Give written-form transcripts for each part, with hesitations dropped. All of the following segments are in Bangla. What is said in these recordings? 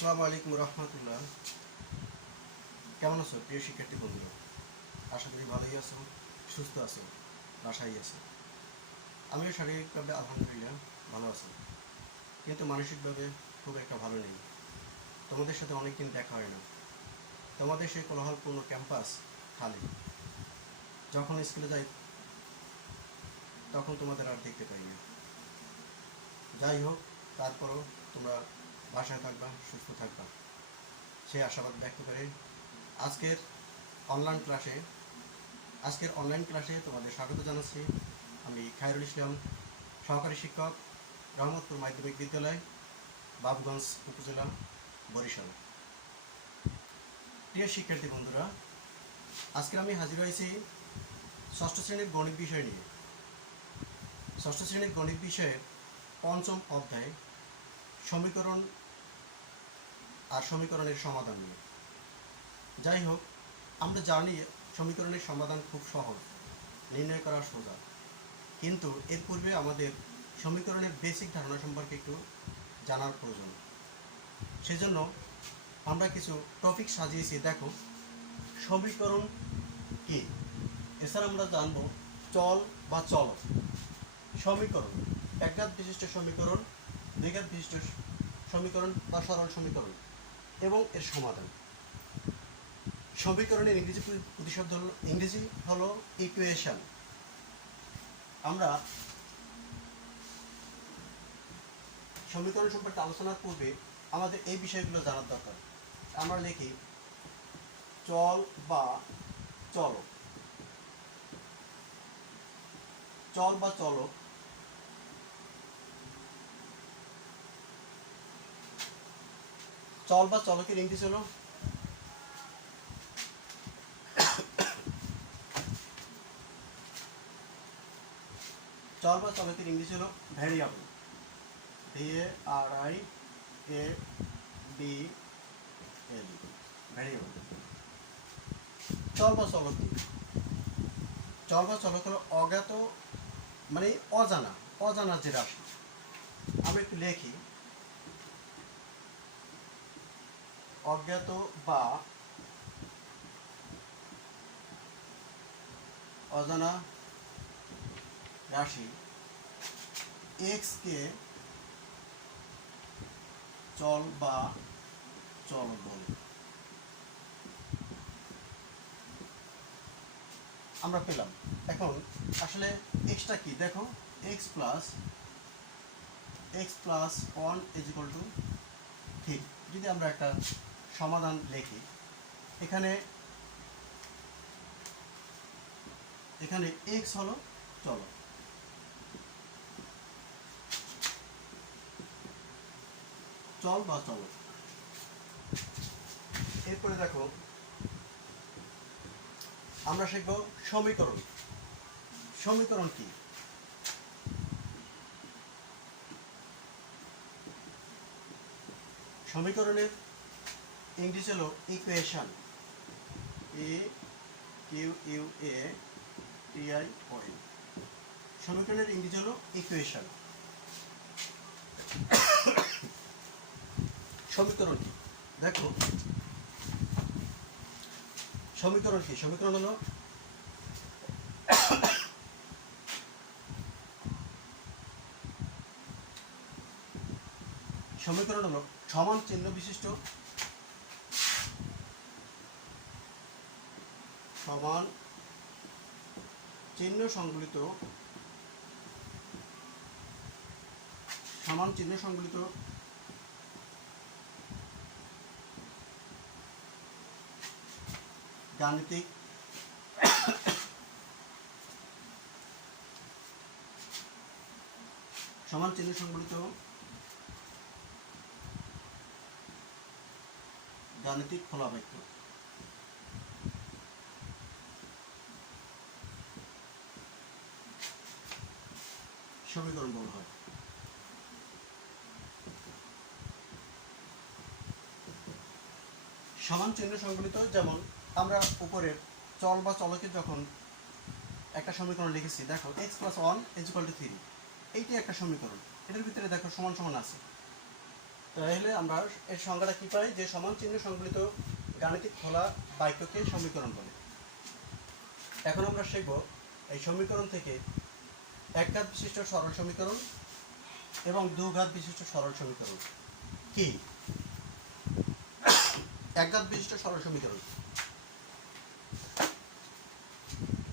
আসসালামু আলাইকুম রহমতুল্লাহ। কেমন আছো প্রিয় শিক্ষার্থী বন্ধুরা? আশা করি ভালোই আছো, সুস্থ আছো, বাসায় আছো। আমিও শারীরিকভাবে আলহামদুলিল্লাহ ভালো আছি, কিন্তু মানসিকভাবে খুব একটা ভালো নেই। তোমাদের সাথে অনেকদিন দেখা হয় না। তোমাদের সেই কোলাহলপূর্ণ ক্যাম্পাস খালি। যখন স্কুলে যাই তখন তোমাদের আর দেখতে পাই না। যাই হোক, তারপরও তোমরা বাসায় থাকবা, সুস্থ থাকবা, সেই আশাবাদ ব্যক্ত করে আজকের অনলাইন ক্লাসে তোমাদের স্বাগত জানাচ্ছি। আমি খায়রুল ইসলাম, সহকারী শিক্ষক, রহমতপুর মাধ্যমিক বিদ্যালয়, বাবুগঞ্জ উপজেলা, বরিশাল। প্রিয় শিক্ষার্থী বন্ধুরা, আজকে আমি হাজির হয়েছি ষষ্ঠ শ্রেণীর গণিত বিষয় নিয়ে। ষষ্ঠ শ্রেণীর গণিত বিষয়ের পঞ্চম অধ্যায় সমীকরণ আর সমীকরণের সমাধান নিয়ে। যাই হোক, আমরা জানি সমীকরণের সমাধান খুব সহজ, নির্ণয় করা সোজা, কিন্তু এর পূর্বে আমাদের সমীকরণের বেসিক ধারণা সম্পর্কে একটু জানার প্রয়োজন। সেজন্য আমরা কিছু টপিক সাজিয়েছি। দেখো, সমীকরণ কি, এছাড়া আমরা জানব চল বা চলক, সমীকরণ, একঘাত বিশিষ্ট সমীকরণ, দ্বিঘাত বিশিষ্ট সমীকরণ বা সরল সমীকরণ এবং এর সমাধান। সমীকরণের ইংরেজি হলো ইকুয়েশন। আমরা সমীকরণ সম্পর্কে আলোচনার পূর্বে আমাদের এই বিষয়গুলো জানার দরকার। আমরা লিখি চল বা চলক। চল বা চলক চল বা চলকের ইংরেজি হলো ভ্যারিয়েবল। VARIABLE, variable. চল বা চলক কি? চল বা চলক হলো অজ্ঞাত, মানে অজানা যে রাশি। আমরা একটু লিখি অজ্ঞাত বা অজানা রাশি এক্স কে চল বা চলক বলে। আমরা পেলাম। এখন আসলে এক্সটা কি দেখো, এক্স প্লাস 1 = 3। যদি আমরা একটা সমাধান লিখি, এখানে এক্স হলো চলক, চল বা চলক। এরপরে দেখো, আমরা শিখব সমীকরণ। সমীকরণ কি? সমীকরণের ইংরেজি হলো ইকুয়েশন, EQUATION। সমীকরণের ইংরেজি হলো ইকুয়েশন। সমীকরণ কি দেখো, সমীকরণ কি? সমীকরণ হলো সমান চিহ্ন বিশিষ্ট সমান চিহ্ন সংবলিত গাণিতিক সমান চিহ্ন সংবলিত গাণিতিক ফলাবাক্য। সমীকরণ বলা হয়। সমান চিহ্ন সংবলিত, যেমন আমরা উপরের চল বা চলকে যখন একটা সমীকরণ লিখেছি, দেখো x + 1 = 3, এইটি একটা সমীকরণ। এটার ভিতরে দেখো সমান সমান আছে, তো তাহলে আমরা এর সংজ্ঞাটা কি পাই, যে সমান চিহ্ন সংবলিত গাণিতিক খোলা বাক্যকে সমীকরণ বলে। এখন আমরা শিখব এই সমীকরণ থেকে একঘাত বিশিষ্ট সরল সমীকরণ এবং দুঘাত বিশিষ্ট সরল সমীকরণ কি। একঘাত বিশিষ্ট সরল সমীকরণ,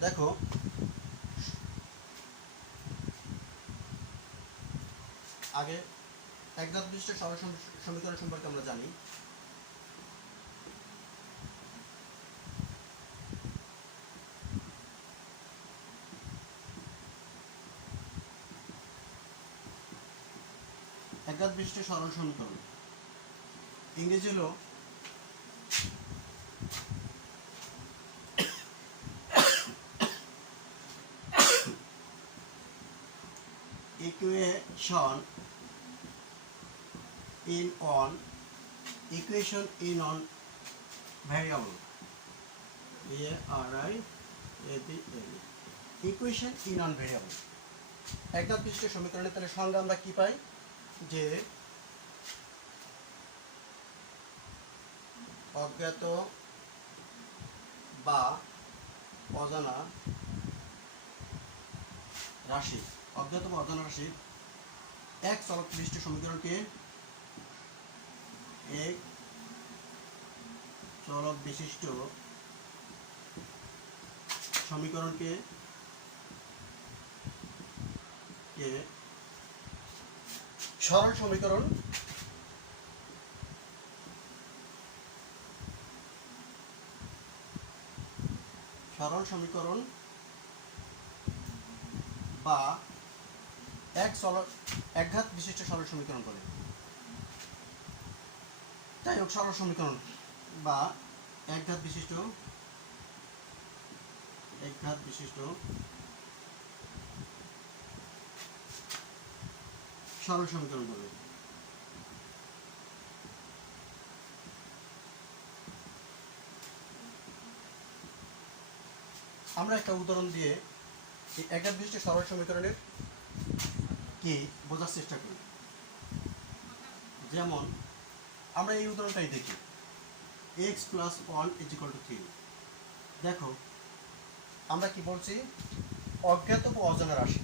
দেখো আগে একঘাত বিশিষ্ট সরল সমীকরণ সম্পর্কে আমরা জানি। একঘাত বিশিষ্ট সরল সমীকরণ ইংরেজি হলো equation in on variable, equation in on variable। একঘাত বিশিষ্ট সমীকরণের তাহলে সংজ্ঞা আমরা কি পাই, যে অজ্ঞাত বা অজানা রাশি, অজ্ঞাত বা অজানা রাশি এক চলক বিশিষ্ট সমীকরণকে এক চলক বিশিষ্ট সমীকরণকে সরল সমীকরণ বা একঘাত বিশিষ্ট সরল সমীকরণ বলে। যাই হোক, সরল সমীকরণ বা একঘাত বিশিষ্ট সরল সমীকরণ বলে। আমরা একটা উদাহরণ দিয়ে এই একঘাত বিশিষ্ট সরল সমীকরণের কি বোঝার চেষ্টা করি। যেমন আমরা এই উদাহরণটাই দেখি, x + 1 = 3। দেখো আমরা কি বলছি, অজ্ঞাত বা অজানা রাশি।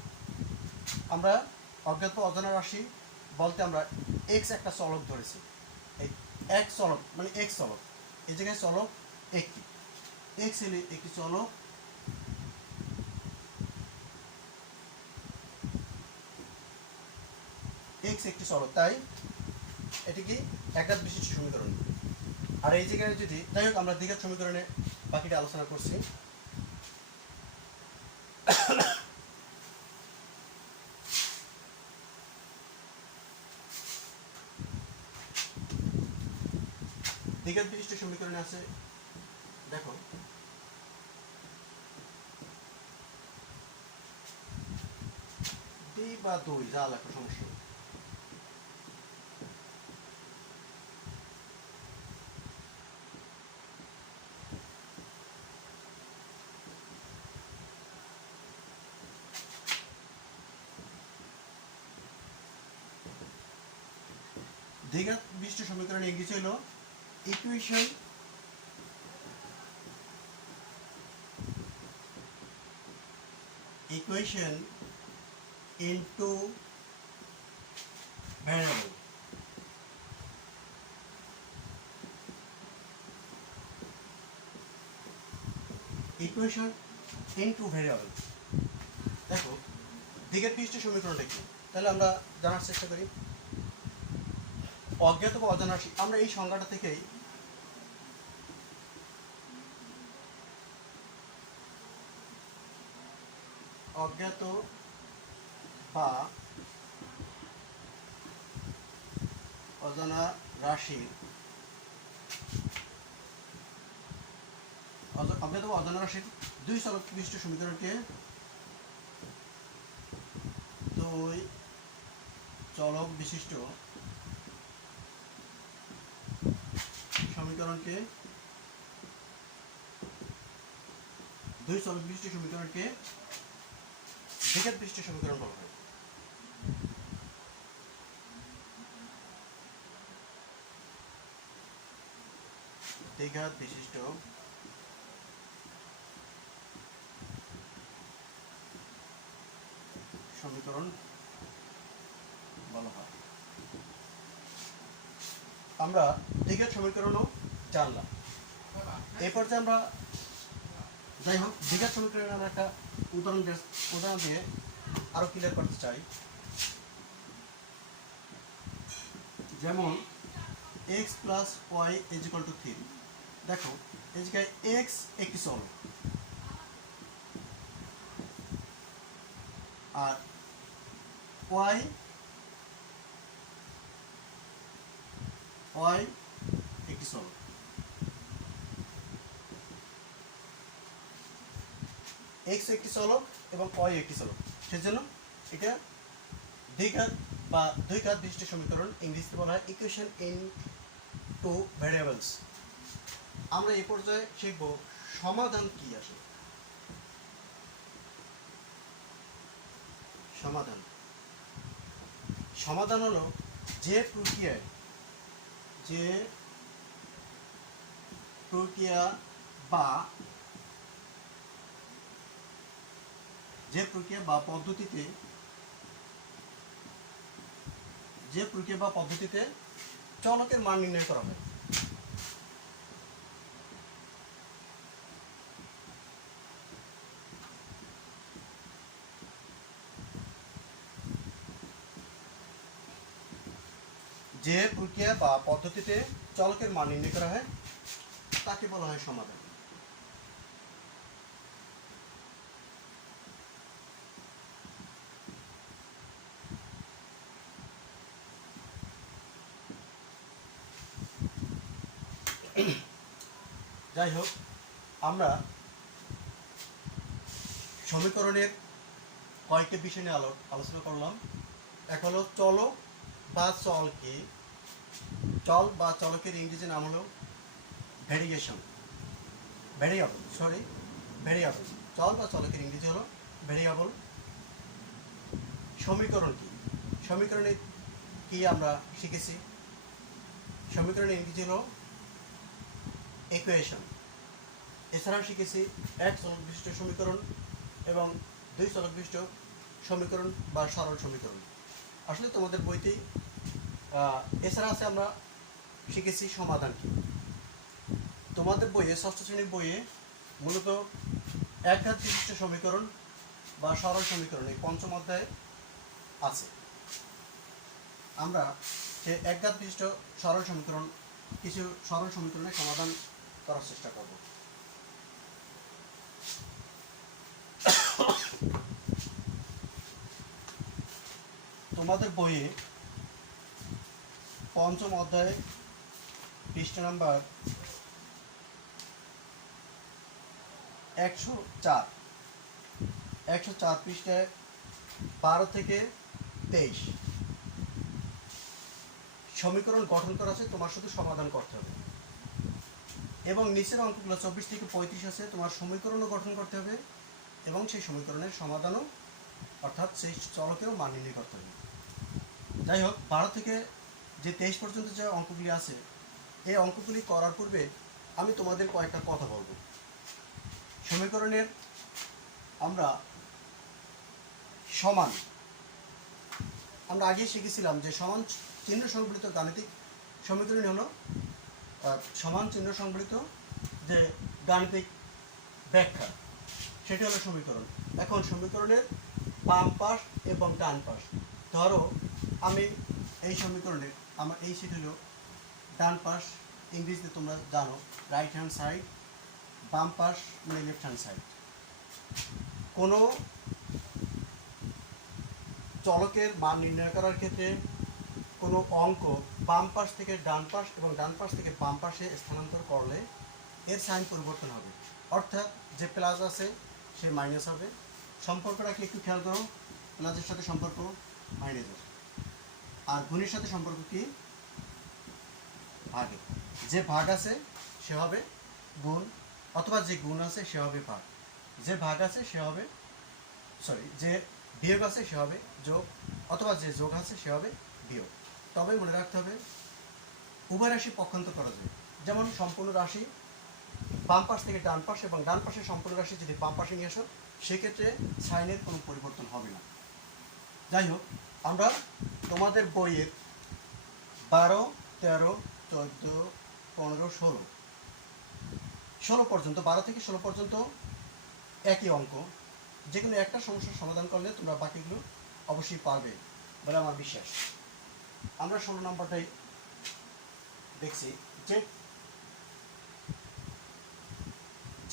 আমরা অজ্ঞাত বা অজানা রাশি বলতে আমরা x একটা চলক ধরেছি, এই এক চলক মানে x চলক, এই জায়গায় চলক একটি, x হলে একটি চলক, x একটি চলক, তাই এটি কি একঘাত বিশিষ্ট সমীকরণ। আর এই জায়গায় যদি, যাই হোক আমরা দ্বিঘাত সমীকরণে বাকিটা আলোচনা করছি। দ্বিঘাত বিশিষ্ট সমীকরণে আছে, দেখো দুই বা দুই যা লেখো সমস্যা। দ্বিঘাত বিশিষ্ট সমীকরণের ইংরেজি হলো equation into variable. Equation into variable. দেখো দ্বিঘাত বিশিষ্ট সমীকরণটা কি, তাহলে আমরা জানার চেষ্টা করি। অজ্ঞাত বা অজানা রাশি, আমরা এই সংজ্ঞাটা থেকেই অজ্ঞাত বা অজানা রাশির অজ্ঞাত বা অজানা রাশির দুই চলক বিশিষ্ট সমীকরণকে দুই চলক বিশিষ্ট সমীকরণকে দ্বিঘাত বিশিষ্ট সমীকরণ বলা হয়। দ্বিঘাত বিশিষ্ট সমীকরণ বলা হয়। আমরা দ্বিঘাত সমীকরণও জানলাম। এই পর্যায়ে আমরা যাই হোক দ্বিঘাত সমীকরণের আমরা একটা উদাহরণ দিয়ে আরো ক্লিয়ার করতে চাই। যেমন x plus y is equal to 3। দেখো এই জায়গায় x একটি চলক আর y একটি চলক। x একটি চলক এবং y একটি চলক, সেজন্য এটা দ্বিঘাত বা দ্বিঘাত বিশিষ্ট সমীকরণ, ইংরেজিতে বলা হয় ইকুয়েশন ইন টু ভ্যারিয়েবলস। আমরা এই পর্যায়ে শিখব সমাধান কি আসে। সমাধান হলো যে প্রক্রিয়া বা পদ্ধতিতে চলকের মান নির্ণয় করা হয়। যে প্রক্রিয়া বা পদ্ধতিতে চলকের মান নির্ণয় করা হয় তাকে বলা হয় সমাধান। যাই হোক, আমরা সমীকরণের কয়েকটি বিষয় নিয়ে আলোচনা করলাম। এক হলো চলক বা চলকের ইংরেজি নাম হলো ভেরিয়েবল। চল বা চলকের ইংরেজি হলো ভেরিয়েবল। সমীকরণের কি আমরা শিখেছি। সমীকরণের ইংরেজি হলো ইকুয়েশন। এছাড়াও শিখেছি এক চলক বিশিষ্ট সমীকরণ এবং দুই চলক বিশিষ্ট সমীকরণ বা সরল সমীকরণ। আসলে তোমাদের বইতেই এছাড়া আছে আমরা শিখেছি সমাধান কি। তোমাদের বইয়ে ষষ্ঠ শ্রেণীর বইয়ে মূলত একঘাত বিশিষ্ট সমীকরণ বা সরল সমীকরণ এই পঞ্চম অধ্যায়ে আছে। আমরা সেই একঘাত বিশিষ্ট কিছু সরল সমীকরণের সমাধান করার চেষ্টা করব। তোমাদের বইয়ে পঞ্চম অধ্যায়ে পৃষ্ঠা নাম্বার 104 পৃষ্ঠায় 12 থেকে 23 সমীকরণ গঠন করা আছে, তোমার শুধু সমাধান করতে হবে। এবং নিচের অঙ্কগুলো 24 থেকে 35 আছে, তোমার সমীকরণও গঠন করতে হবে এবং সেই সমীকরণের সমাধানও, অর্থাৎ সেই চলকেরও মান নির্ণয় করতে হবে। যাই হোক, 12 থেকে যে 23 পর্যন্ত যে অঙ্কগুলি আছে, এই অঙ্কগুলি করার পূর্বে আমি তোমাদের কয়েকটা কথা বলবো। সমীকরণের আমরা আগে শিখেছিলাম যে সমান চিহ্ন সংবলিত গাণিতিক সমীকরণ হলো সমান চিহ্ন সংবলিত যে গাণিতিক ব্যাখ্যা, সেটি হলো সমীকরণ। এখন সমীকরণের বাম পাশ এবং ডান পাশ, ধরো আমি এই সমীকরণের আমার এই সেটি হলো ডান পাশ, ইংরেজিতে তোমরা জানো রাইট হ্যান্ড সাইড, বাম পাশ মানে লেফট হ্যান্ড সাইড। কোনো চলকের মান নির্ণয় করার ক্ষেত্রে কোনো অঙ্ক বাম পাশ থেকে ডান পাশ এবং ডান পাশ থেকে বাম পাশে স্থানান্তর করলে এর সাইন পরিবর্তন হবে, অর্থাৎ যে প্লাস আছে সে মাইনাস হবে। সম্পর্কটাকে একটু খেয়াল করো, প্লাসের সাথে সম্পর্ক মাইনাসের, আর গুণের সাথে সম্পর্ক কি ভাগে। যে ভাগ আছে সে হবে গুণ, অথবা যে গুণ আছে সে হবে ভাগ, যে ভাগ আছে সে হবে যে বিয়োগ আছে সে হবে যোগ, অথবা যে যোগ আছে সে হবে বিয়োগ। তবে মনে রাখতে হবে উভয় রাশি পক্ষান্তর করা যায়। যেমন সম্পূর্ণ রাশি বাম পাশ থেকে ডান পাশ এবং ডান পাশের সম্পূর্ণ রাশি যদি বাম পাশে নিয়ে আসো, সেক্ষেত্রে সাইনের কোনো পরিবর্তন হবে না। যাই হোক, আমরা তোমাদের বইয়ের 12, 13, 14, 15, 16 পর্যন্ত, 12 থেকে 16 পর্যন্ত একই অঙ্ক। যে কোনো একটা সমস্যার সমাধান করলে তোমরা বাকিগুলো অবশ্যই পারবে বলে আমার বিশ্বাস। আমরা 16 নম্বরটাই দেখছি।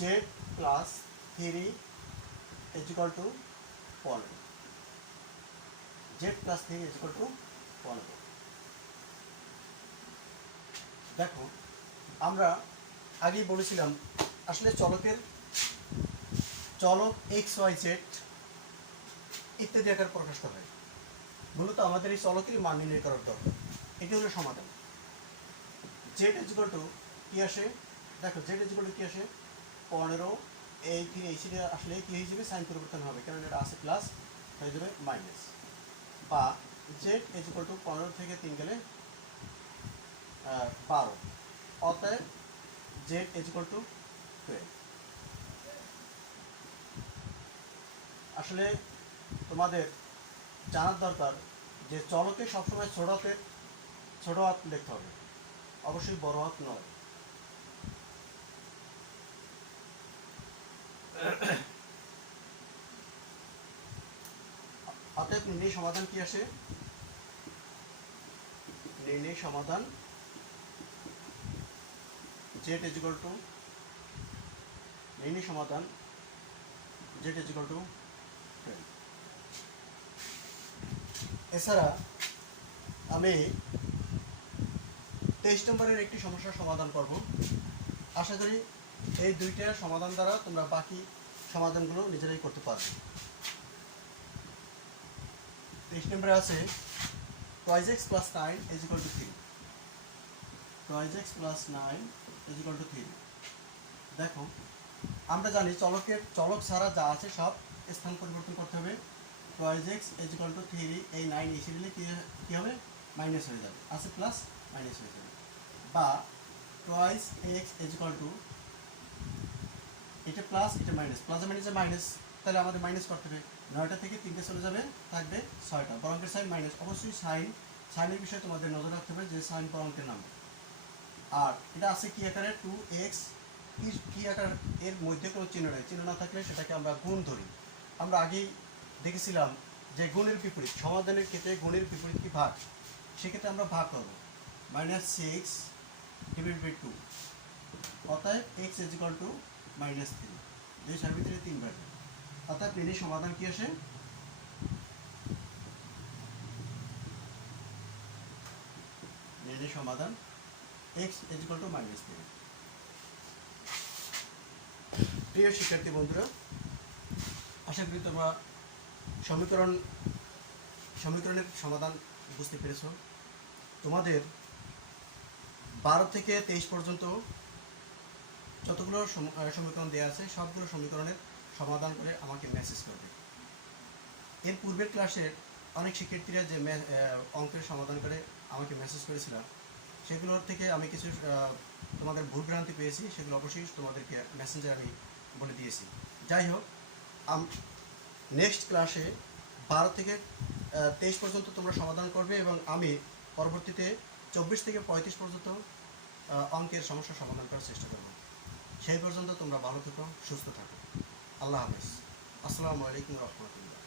Z plus 3 equal to 15। Z plus 3 equal to 15। দেখো, আমরা আগেই বলেছিলাম আসলে চলক এক্স ওয়াই জেড ইত্যাদি আকার প্রকাশ করা হয়। মূলত আমাদের এই চলকেরই মান নির্ণয় করার দরকার। এটি হলো সমাধান। জেড ইকুয়াল টু কি আসে? দেখো, জেড ইকুয়াল টু কি আসে? 15 এই 3 এই সিটে আসলে কি হয়ে যাবে? সাইন পরিবর্তন হবে, কারণ এটা আছে প্লাস হয়ে যাবে মাইনাস। বা জেড ইকুয়াল টু 15 থেকে 3 গেলে 12, অতএব জেড ইকুয়াল টু 12। আসলে তোমাদের জানার দরকার যে চলকে সবসময় ছোট হাত লিখতে হবে, অবশ্যই বড় হাত নয়। অতএব নির্ণয় সমাধান কি আসে? নির্ণয় সমাধান জেড ইকুয়াল টু, নির্ণয় সমাধান জেড ইকুয়াল টু 12। এছাড়া আমি 23 নম্বরের একটি সমস্যার সমাধান করব। আশা করি এই দুইটা সমাধান দ্বারা তোমরা বাকি সমাধানগুলো নিজেরাই করতে পারবে। 23 নম্বরে আছে 2x plus 9 is equal to 3। 2x plus 9 is equal to 3। দেখো, আমরা জানি চলক ছাড়া যা আছে সব স্থান পরিবর্তন করতে হবে। 2x is equal to 3, এই 9 এসে দিলে কি হবে? মাইনাস হয়ে যাবে, আছে প্লাস মাইনাস হয়ে যাবে। বা 2x is equal to, এটা প্লাস এটা মাইনাস, প্লাস মাইনাসে মাইনাস, তাহলে আমাদের মাইনাস করতে হবে। 9টা থেকে 3টে চলে যাবে, থাকবে 6টা। বরঙ্কের সাইন মাইনাস, অবশ্যই সাইনের বিষয়ে তোমাদের নজর রাখতে হবে যে সাইন বরঙ্কের নাম্বার। আর এটা আছে কি আকারে? 2x কি আকার, এর মধ্যে কোনো চিহ্ন নেই। চিহ্ন না থাকলে সেটাকে আমরা গুণ ধরি। আমরা আগেই দেখেছিলাম যে গুণের বিপরীত, সমাধানের ক্ষেত্রে গুণের বিপরীত কি? ভাগ। সেক্ষেত্রে আমরা ভাগ করবো, -6 ডিভাইডেড বাই 2, অতএব x ইজ ইকুয়াল টু -3। 2 4 ভিতরে 3 বার। অর্থাৎ নির্ণয় সমাধান কি আসে? নির্ণয় সমাধান x ইজ ইকুয়াল টু -3। প্রিয় শিক্ষার্থী বন্ধুরা, আশা করি তোমরা সমীকরণের সমাধান বুঝতে পেরেছ। তোমাদের 12 থেকে 23 পর্যন্ত যতগুলো সমীকরণ দেওয়া আছে সবগুলো সমীকরণের সমাধান করে আমাকে মেসেজ করবে। এর পূর্বের ক্লাসের অনেক শিক্ষার্থীরা যে অঙ্কের সমাধান করে আমাকে মেসেজ করেছিলাম, সেগুলোর থেকে আমি কিছু তোমাদের ভুলভ্রান্তি পেয়েছি, সেগুলো অবশ্যই তোমাদেরকে মেসেঞ্জে আমি বলে দিয়েছি। যাই হোক, নেক্সট ক্লাসে 12 থেকে 23 পর্যন্ত তোমরা সমাধান করবে এবং আমি পরবর্তীতে 24 থেকে 35 পর্যন্ত অঙ্কের সমস্যা সমাধান করার চেষ্টা করব। সেই পর্যন্ত তোমরা ভালো থেকো, সুস্থ থাকো। আল্লাহ হাফেজ। আসসালামু আলাইকুম রহমতুল্লাহ।